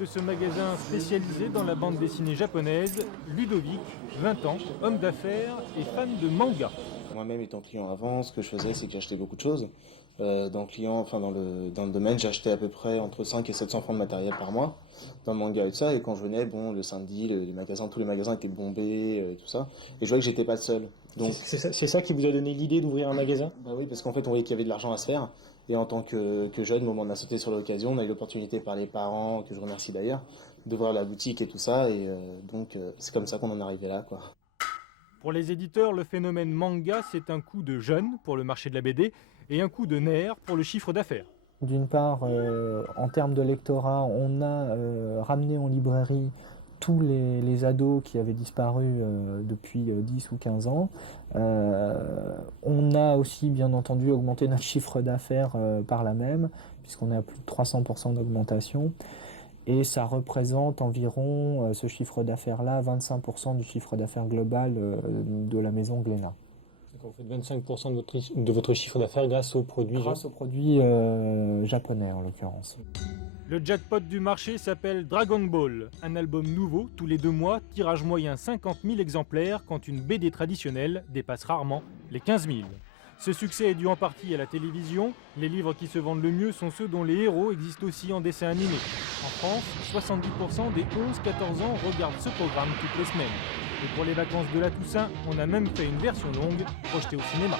De ce magasin spécialisé dans la bande dessinée japonaise, Ludovic, 20 ans, homme d'affaires et fan de manga. Moi-même étant client avant, ce que je faisais, c'est que j'achetais beaucoup de choses. Dans le domaine, j'achetais à peu près entre 5 et 700 francs de matériel par mois, dans le manga et tout ça. Et quand je venais, bon, le samedi, les magasins, tous les magasins étaient bombés et tout ça. Et je voyais que j'étais pas le seul. Donc, C'est ça qui vous a donné l'idée d'ouvrir un magasin? bah oui, parce qu'en fait, on voyait qu'il y avait de l'argent à se faire. Et en tant que jeune, au moment on a sauté sur l'occasion, on a eu l'opportunité par les parents, que je remercie d'ailleurs, d'ouvrir la boutique et tout ça. Et c'est comme ça qu'on en est arrivé là, quoi. Pour les éditeurs, le phénomène manga, c'est un coup de jeune pour le marché de la BD et un coup de nerf pour le chiffre d'affaires. D'une part, en termes de lectorat, on a ramené en librairie tous les ados qui avaient disparu depuis 10 ou 15 ans. On a aussi, bien entendu, augmenté notre chiffre d'affaires par là même, puisqu'on est à plus de 300% d'augmentation. Et ça représente environ, ce chiffre d'affaires-là, 25% du chiffre d'affaires global de la maison Glénat. Vous faites 25% de votre chiffre d'affaires grâce aux produits Grâce aux produits japonais, en l'occurrence. Le jackpot du marché s'appelle Dragon Ball, un album nouveau tous les 2 mois, tirage moyen 50 000 exemplaires quand une BD traditionnelle dépasse rarement les 15 000. Ce succès est dû en partie à la télévision. Les livres qui se vendent le mieux sont ceux dont les héros existent aussi en dessin animé. En France, 70% des 11-14 ans regardent ce programme toutes les semaines. Et pour les vacances de la Toussaint, on a même fait une version longue projetée au cinéma.